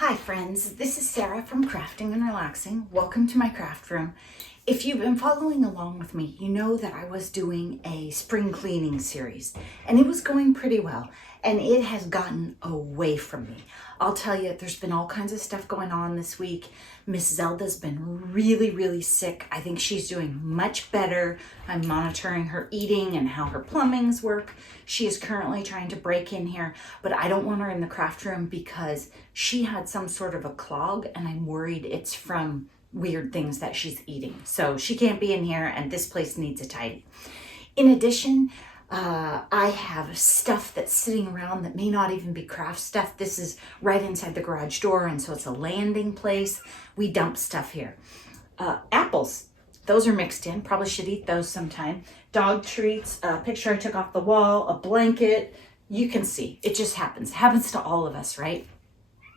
Hi friends, this is Sarah from Crafting and Relaxing. Welcome to my craft room. If you've been following along with me, you know that I was doing a spring cleaning series and it was going pretty well and it has gotten away from me. I'll tell you, there's been all kinds of stuff going on this week. Miss Zelda's been really sick. I think she's doing much better. I'm monitoring her eating and how her plumbings work. She is currently trying to break in here, but I don't want her in the craft room because she had some sort of a clog and I'm worried it's from weird things that she's eating. So she can't be in here and this place needs a tidy. In addition, I have stuff that's sitting around that may not even be craft stuff. This is right inside the garage door, and so it's a landing place. We dump stuff here. Apples, those are mixed in. Probably should eat those sometime. Dog treats, a picture I took off the wall, a blanket. You can see, it just happens. It happens to all of us, right?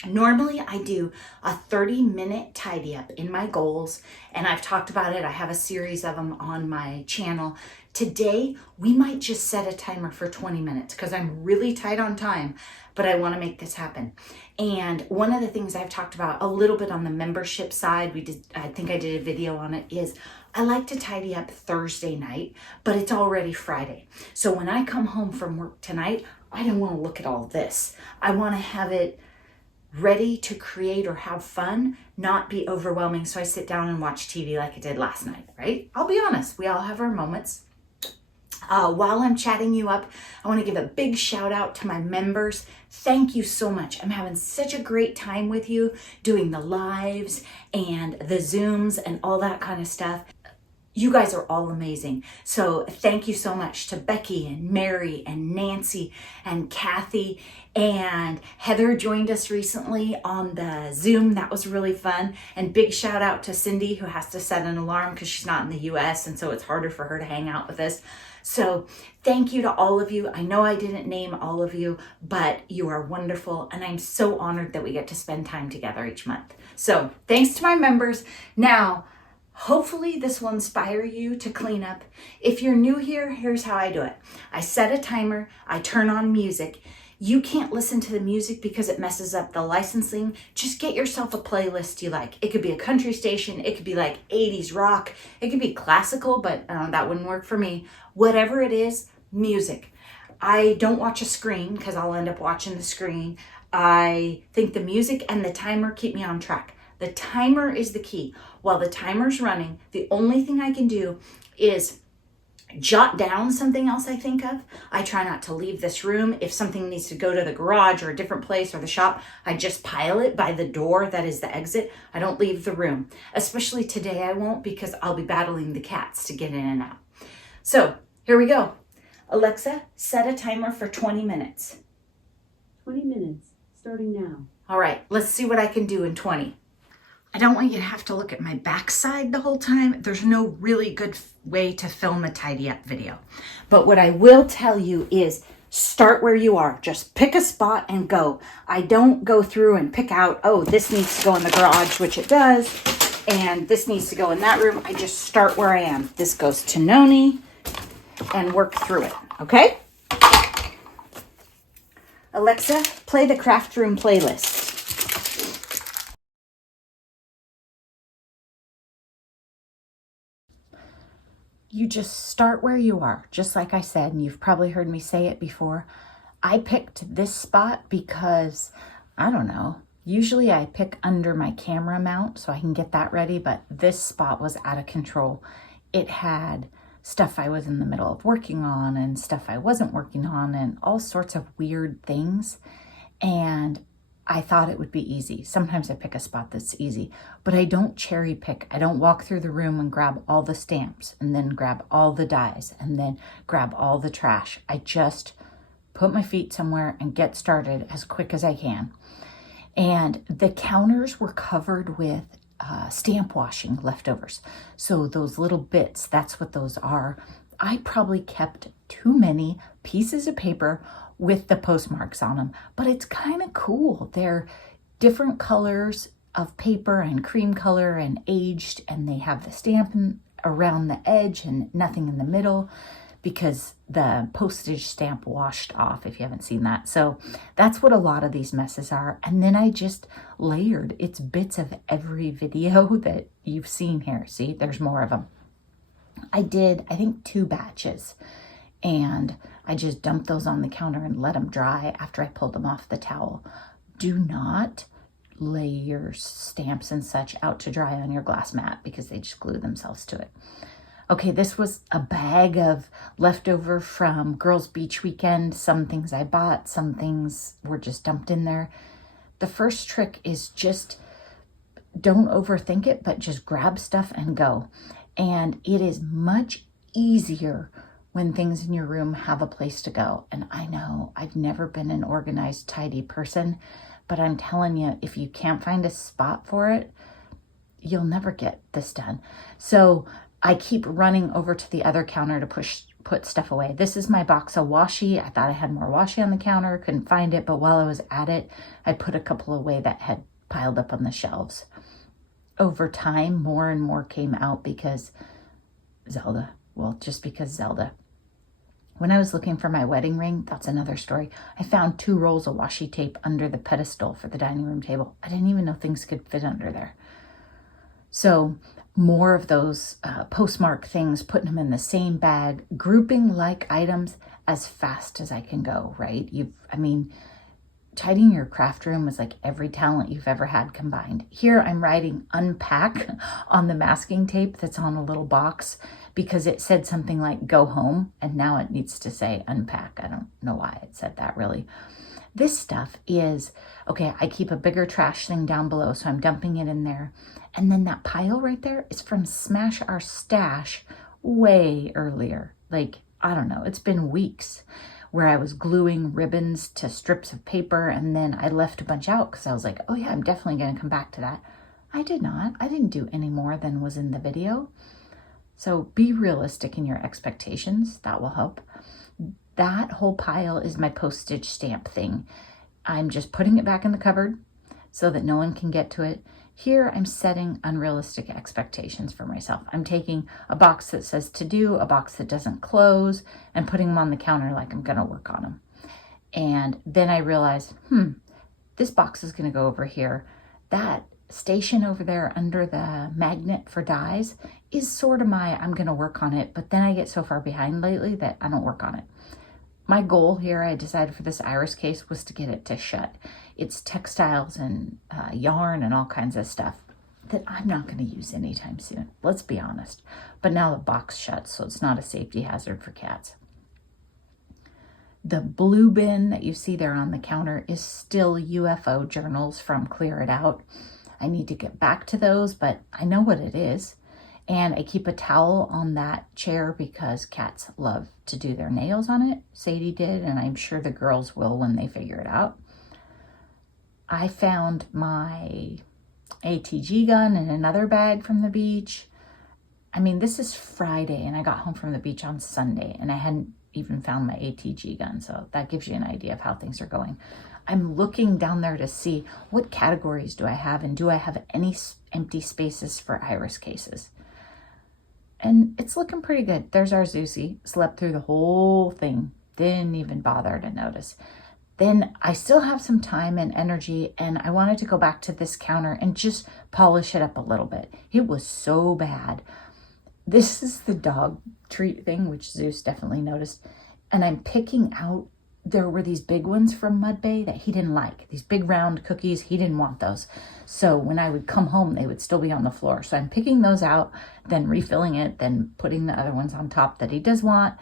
Normally I do a 30-minute tidy up in my goals, and I've talked about it. I have a series of them on my channel. Today, we might just set a timer for 20 minutes because I'm really tight on time, but I want to make this happen. And one of the things I've talked about a little bit on the membership side, I think I did a video on it, is I like to tidy up Thursday night, but it's already Friday. So when I come home from work tonight, I don't want to look at all this. I want to have it ready to create or have fun, not be overwhelming. So I sit down and watch TV like I did last night, right? I'll be honest, we all have our moments. While I'm chatting you up, I want to give a big shout out to my members. Thank you so much. I'm having such a great time with you doing the lives and the Zooms and all that kind of stuff. You guys are all amazing. So thank you so much to Becky and Mary and Nancy and Kathy, and Heather joined us recently on the Zoom. That was really fun. And big shout out to Cindy, who has to set an alarm because she's not in the US, and so it's harder for her to hang out with us. So thank you to all of you. I know I didn't name all of you, but you are wonderful. And I'm so honored that we get to spend time together each month. So thanks to my members. Now, hopefully this will inspire you to clean up. If you're new here, here's how I do it. I set a timer, I turn on music. You can't listen to the music because it messes up the licensing. Just get yourself a playlist you like. It could be a country station, it could be like 80s rock, it could be classical, but that wouldn't work for me. Whatever it is, music. I don't watch a screen because I'll end up watching the screen. I think the music and the timer keep me on track. The timer is the key. While the timer's running, the only thing I can do is jot down something else I think of. I try not to leave this room. If something needs to go to the garage or a different place or the shop, I just pile it by the door that is the exit. I don't leave the room. Especially today I won't, because I'll be battling the cats to get in and out. So here we go. Alexa, set a timer for 20 minutes. 20 minutes, starting now. All right, let's see what I can do in 20. I don't want you to have to look at my backside the whole time. There's no really good way to film a tidy up video. But what I will tell you is start where you are. Just pick a spot and go. I don't go through and pick out, oh, this needs to go in the garage, which it does, and this needs to go in that room. I just start where I am. This goes to Noni and work through it, okay? Alexa, play the craft room playlist. You just start where you are, just like I said, and you've probably heard me say it before. I picked this spot because, I don't know, usually I pick under my camera mount so I can get that ready, but this spot was out of control. It had stuff I was in the middle of working on and stuff I wasn't working on and all sorts of weird things, and I thought it would be easy. Sometimes I pick a spot that's easy, but I don't cherry pick. I don't walk through the room and grab all the stamps and then grab all the dies and then grab all the trash. I just put my feet somewhere and get started as quick as I can. And the counters were covered with stamp washing leftovers. So those little bits, that's what those are. I probably kept too many pieces of paper with the postmarks on them, but it's kind of cool. They're different colors of paper and cream color and aged, and they have the stamp around the edge and nothing in the middle. because the postage stamp washed off, if you haven't seen that. So that's what a lot of these messes are. And then I just layered. It's bits of every video that you've seen here. See, there's more of them. I did, I think, 2 batches. And I just dumped those on the counter and let them dry after I pulled them off the towel. Do not lay your stamps and such out to dry on your glass mat because they just glue themselves to it. Okay, this was a bag of leftover from Girls Beach Weekend. Some things I bought, some things were just dumped in there. The first trick is just don't overthink it, but just grab stuff and go. And it is much easier when things in your room have a place to go. And I know I've never been an organized, tidy person, but I'm telling you, if you can't find a spot for it, you'll never get this done. So I keep running over to the other counter to put stuff away. This is my box of washi. I thought I had more washi on the counter, couldn't find it, but while I was at it, I put a couple away that had piled up on the shelves. Over time, more and more came out because Zelda. Well, just because Zelda. When I was looking for my wedding ring, that's another story. I found 2 rolls of washi tape under the pedestal for the dining room table. I didn't even know things could fit under there. So more of those postmark things, putting them in the same bag, grouping like items as fast as I can go, right? Tidying your craft room is like every talent you've ever had combined. Here I'm writing unpack on the masking tape that's on a little box because it said something like go home, and now it needs to say unpack. I don't know why it said that really. This stuff is, okay, I keep a bigger trash thing down below, so I'm dumping it in there. And then that pile right there is from Smash Our Stash way earlier. Like, I don't know, it's been weeks where I was gluing ribbons to strips of paper, and then I left a bunch out because I was like, oh yeah, I'm definitely going to come back to that. I did not. I didn't do any more than was in the video. So be realistic in your expectations. That will help. That whole pile is my postage stamp thing. I'm just putting it back in the cupboard so that no one can get to it. Here, I'm setting unrealistic expectations for myself. I'm taking a box that says to do, a box that doesn't close, and putting them on the counter like I'm going to work on them. And then I realized, this box is going to go over here. That station over there under the magnet for dies is sort of I'm going to work on it, but then I get so far behind lately that I don't work on it. My goal here, I decided for this iris case, was to get it to shut. It's textiles and yarn and all kinds of stuff that I'm not going to use anytime soon. Let's be honest. But now the box shuts, so it's not a safety hazard for cats. The blue bin that you see there on the counter is still UFO journals from Clear It Out. I need to get back to those, but I know what it is. And I keep a towel on that chair because cats love to do their nails on it. Sadie did, and I'm sure the girls will when they figure it out. I found my ATG gun in another bag from the beach. This is Friday, and I got home from the beach on Sunday, and I hadn't even found my ATG gun, so that gives you an idea of how things are going. I'm looking down there to see what categories do I have, and do I have any empty spaces for iris cases. And it's looking pretty good. There's our Zeusy. Slept through the whole thing. Didn't even bother to notice. Then I still have some time and energy, and I wanted to go back to this counter and just polish it up a little bit. It was so bad. This is the dog treat thing, which Zeus definitely noticed. And I'm picking out, there were these big ones from Mud Bay that he didn't like. These big round cookies, he didn't want those. So when I would come home, they would still be on the floor. So I'm picking those out, then refilling it, then putting the other ones on top that he does want,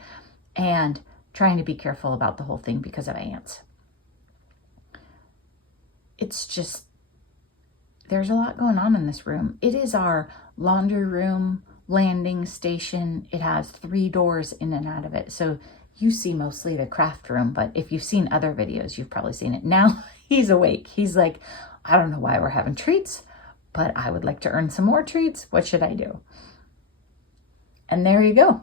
and trying to be careful about the whole thing because of ants. It's just, there's a lot going on in this room. It is our laundry room, landing station. It has 3 doors in and out of it. So you see mostly the craft room, but if you've seen other videos, you've probably seen it. Now he's awake. He's like, I don't know why we're having treats, but I would like to earn some more treats. What should I do? And there you go.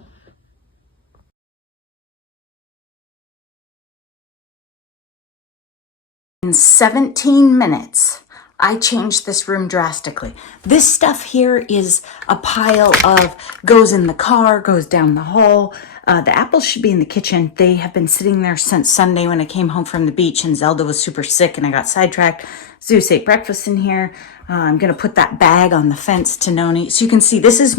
In 17 minutes, I changed this room drastically. This stuff here is a pile of goes in the car, goes down the hall. The apples should be in the kitchen. They have been sitting there since Sunday when I came home from the beach and Zelda was super sick and I got sidetracked. Zeus ate breakfast in here. I'm going to put that bag on the fence to Noni. So you can see this is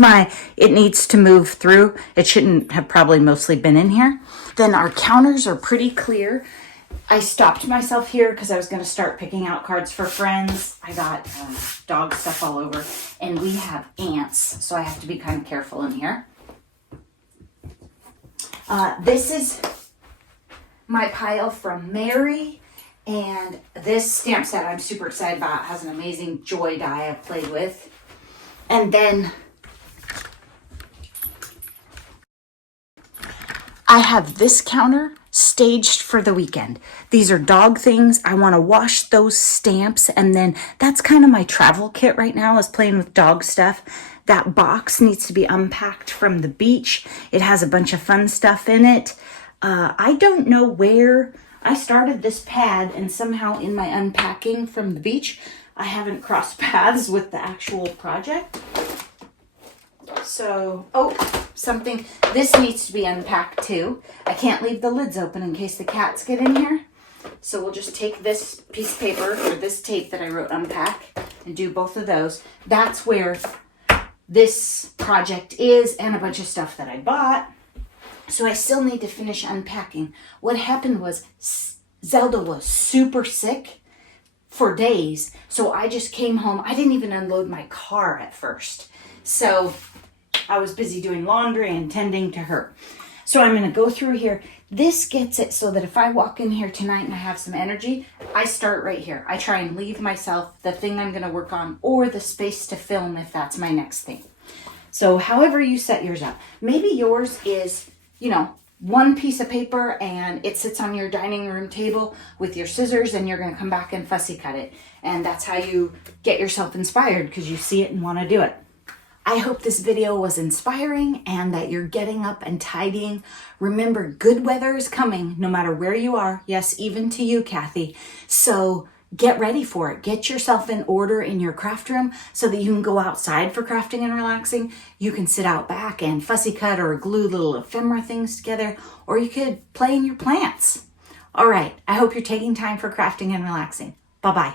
it needs to move through. It shouldn't have probably mostly been in here. Then our counters are pretty clear. I stopped myself here because I was going to start picking out cards for friends. I got dog stuff all over and we have ants, so I have to be kind of careful in here. This is my pile from Mary, and this stamp set I'm super excited about. It has an amazing joy die I've played with. And then I have this counter staged for the weekend. These are dog things. I want to wash those stamps, and then that's kind of my travel kit right now, is playing with dog stuff. That box needs to be unpacked from the beach. It has a bunch of fun stuff in it. I don't know where I started this pad, and somehow in my unpacking from the beach, I haven't crossed paths with the actual project. So, this needs to be unpacked too. I can't leave the lids open in case the cats get in here. So we'll just take this piece of paper or this tape that I wrote unpack and do both of those. That's where this project is, and a bunch of stuff that I bought. So I still need to finish unpacking. What happened was Zelda was super sick for days. So I just came home. I didn't even unload my car at first. So I was busy doing laundry and tending to her. So I'm going to go through here. This gets it so that if I walk in here tonight and I have some energy, I start right here. I try and leave myself the thing I'm going to work on or the space to film if that's my next thing. So however you set yours up. Maybe yours is, one piece of paper and it sits on your dining room table with your scissors and you're going to come back and fussy cut it. And that's how you get yourself inspired, because you see it and want to do it. I hope this video was inspiring and that you're getting up and tidying. Remember, good weather is coming no matter where you are. Yes, even to you, Kathy. So get ready for it. Get yourself in order in your craft room so that you can go outside for crafting and relaxing. You can sit out back and fussy cut or glue little ephemera things together, or you could play in your plants. All right, I hope you're taking time for crafting and relaxing. Bye-bye.